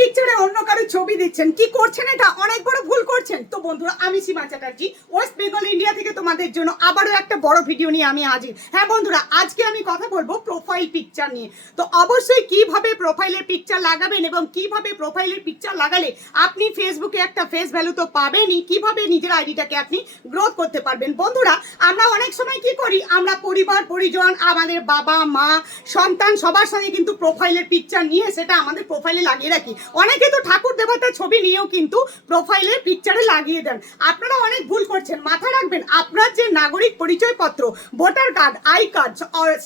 পিকচারে অন্য কারো ছবি দিচ্ছেন, কি করছেন? এটা অনেক বড় ভুল করছেন। তো বন্ধুরা, আমি সীমা চ্যাটার্জি, ওয়েস্ট বেঙ্গল ইন্ডিয়া থেকে তোমাদের জন্য আবারও একটা বড় ভিডিও নিয়ে আমি হাজির। হ্যাঁ বন্ধুরা, আজকে আমি কথা বলবো প্রোফাইল পিকচার নিয়ে। তো অবশ্যই কিভাবে প্রোফাইলের পিকচার লাগাবেন এবং কিভাবে প্রোফাইলের পিকচার লাগালে আপনি ফেসবুকে একটা ফেস ভ্যালু তো পাবেনই, কিভাবে নিজের আইডিটাকে আপনি গ্রোথ করতে পারবেন। বন্ধুরা, আমরা অনেক সময় কি করি, আমরা পরিবার পরিজন, আমাদের বাবা মা সন্তান সবার সঙ্গে কিন্তু প্রোফাইলের পিকচার নিয়ে সেটা আমাদের প্রোফাইলে লাগিয়ে রাখি। অনেকে তো ঠাকুর দেবতার ছবি নিয়েও কিন্তু প্রোফাইলের পিকচারে লাগিয়ে দেন। আপনারা অনেক ভুল করছেন। মাথায় রাখবেন, আপনার যে নাগরিক পরিচয়পত্র, ভোটার কার্ড, আই কার্ড,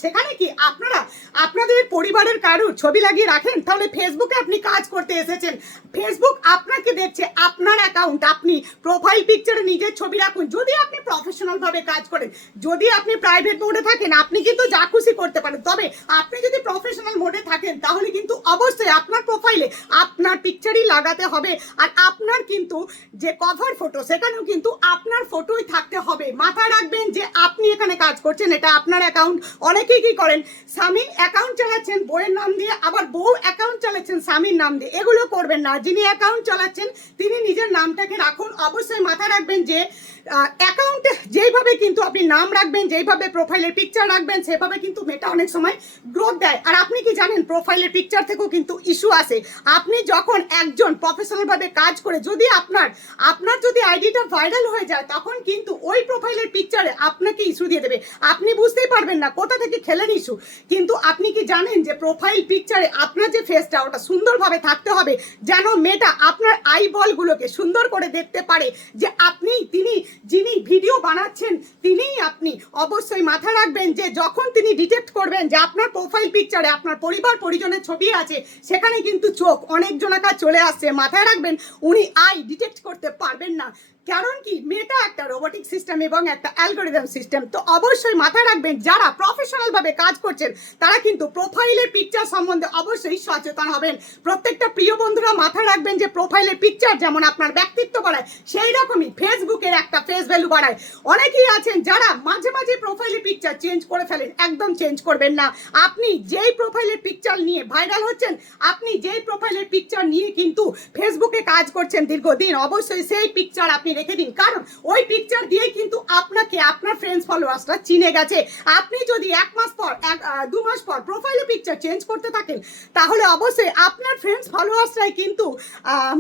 সেখানে কি আপনারা আপনাদের পরিবারের কারুর ছবি লাগিয়ে রাখেন? তাহলে ফেসবুকে আপনি কাজ করতে এসেছেন, ফেসবুক আপনাকে দেখছে, আপনার অ্যাকাউন্ট, আপনি প্রোফাইল পিকচারে নিজের ছবি রাখুন। যদি আপনি প্রফেশনাল ভাবে কাজ করেন, যদি আপনি প্রাইভেট মোডে থাকেন, আপনি কিন্তু যা খুশি করতে পারেন। তবে আপনি যদি প্রফেশনাল মোডে থাকেন, তাহলে কিন্তু অবশ্যই আপনার প্রোফাইলে আপনার পিকচারই লাগাতে হবে। আর আপনার কিন্তু যে কভার ফটো, সেখানেও কিন্তু আপনার ফটোই থাকতে হবে। মাথায় রাখবেন যে আপনি এখানে কাজ করছেন, এটা আপনার অ্যাকাউন্ট। অনেকেই কি করেন, স্বামী অ্যাকাউন্ট চালাচ্ছেন বউয়ের নাম দিয়ে, আবার বউ অ্যাকাউন্ট চালাচ্ছেন স্বামীর নাম দিয়ে। এগুলো করবেন না। যিনি অ্যাকাউন্ট চালাচ্ছেন তিনি নিজের নামটাকে রাখুন। অবশ্যই মাথায় রাখবেন যে অ্যাকাউন্টে যেইভাবে কিন্তু আপনি নাম রাখবেন, যেইভাবে প্রোফাইলের পিকচার রাখবেন, সেভাবে কিন্তু মেটা অনেক সময় গ্রোথ দেয়। আর আপনি কি জানেন, প্রোফাইলের পিকচার থেকেও কিন্তু ইস্যু আসে। আপনি যখন একজন প্রফেশনাল ভাবে কাজ করে যদি আপনার যদি আইডিটা ভাইরাল হয়ে যায়, তখন কিন্তু ওই প্রোফাইলের পিকচারে আপনাকে ইস্যু দিয়ে দেবে। আপনি বুঝতেই পারবেন না কোথা থেকে খেলেন ইস্যু। কিন্তু আপনি কি জানেন যে প্রোফাইল পিকচারে আপনার যে ফেসটা, ওটা সুন্দরভাবে থাকতে হবে, যেন মেটা আপনার আইবলগুলোকে সুন্দর করে দেখতে পারে যে যিনি ভিডিও বানাচ্ছেন তিনিই আপনি। অবশ্যই মাথায় রাখবেন যে যখন তিনি ডিটেক্ট করবেন যে আপনার প্রোফাইল পিকচারে আপনার পরিবার পরিজনের ছবি আছে, সেখানে কিন্তু চোখ অনেকজনাকার চলে আসছে। মাথায় রাখবেন, উনি আই ডিটেক্ট করতে পারবেন না। কারণ কি, মেটা একটা রোবোটিক সিস্টেম এবং একটা অ্যালগোরিদম সিস্টেম। তো অবশ্যই মাথায় রাখবেন, যারা প্রফেশনাল ভাবে কাজ করছেন তারা কিন্তু প্রোফাইলের পিকচার সম্বন্ধে অবশ্যই সচেতন হবেন। প্রত্যেকটা প্রিয় বন্ধুরা মাথায় রাখবেন যে প্রোফাইলের পিকচার যেমন আপনার ব্যক্তিত্ব বাড়ায়, সেই রকমই ফেসবুকের একটা ফেস ভ্যালু বাড়ায়। অনেকেই আছেন যারা মাঝে মাঝে প্রোফাইলের পিকচার চেঞ্জ করে ফেলেন। একদম চেঞ্জ করবেন না। আপনি যেই প্রোফাইলের পিকচার নিয়ে ভাইরাল হচ্ছেন, আপনি যেই প্রোফাইলের পিকচার নিয়ে কিন্তু ফেসবুকে কাজ করছেন দীর্ঘদিন, অবশ্যই সেই পিকচার আপনি রেখে দিন। কারণ ওই পিকচার দিয়ে কিন্তু আপনাকে আপনার ফ্রেন্ডস ফলোয়ার্সরা চিনে গেছে। আপনি যদি 1 মাস পর 2 মাস পর প্রোফাইলের পিকচার চেঞ্জ করতে থাকেন, তাহলে অবশ্যই আপনার ফ্রেন্ডস ফলোয়ার্সরাই কিন্তু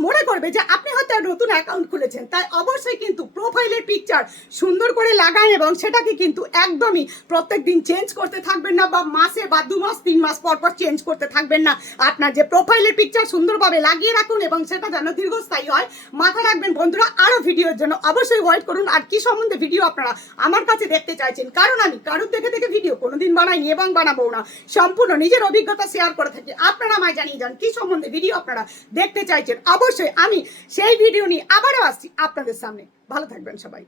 মনে করবে যে আপনি হয়তো নতুন অ্যাকাউন্ট খুলেছেন। তাই অবশ্যই কিন্তু প্রোফাইলের পিকচার সুন্দর করে লাগান এবং সেটাকে কিন্তু একদমই প্রত্যেকদিন চেঞ্জ করতে থাকবেন না, বা মাসে বা 2 মাস 3 মাস পর পর চেঞ্জ করতে থাকবেন না। আপনার যে প্রোফাইলের পিকচার সুন্দরভাবে লাগিয়ে রাখুন এবং সেটা যেন দীর্ঘস্থায়ী হয়। মাথায় রাখবেন বন্ধুরা, আরো ভিডিওর জন্য অবশ্যই ওয়েট করুন। আর কি সম্বন্ধে ভিডিও আপনারা আমার কাছে দেখতে চাইছেন, কারণ আমি কারোর দেখে ভিডিও কোনোদিন বানাইনি এবং বানাবো না। সম্পূর্ণ নিজের অভিজ্ঞতা শেয়ার করে থাকি। আপনারা আমায় জানিয়ে যান কি সম্বন্ধে ভিডিও আপনারা দেখতে চাইছেন। অবশ্যই আমি সেই ভিডিও নিয়ে আবারও আসছি আপনাদের সামনে। ভালো থাকবেন সবাই।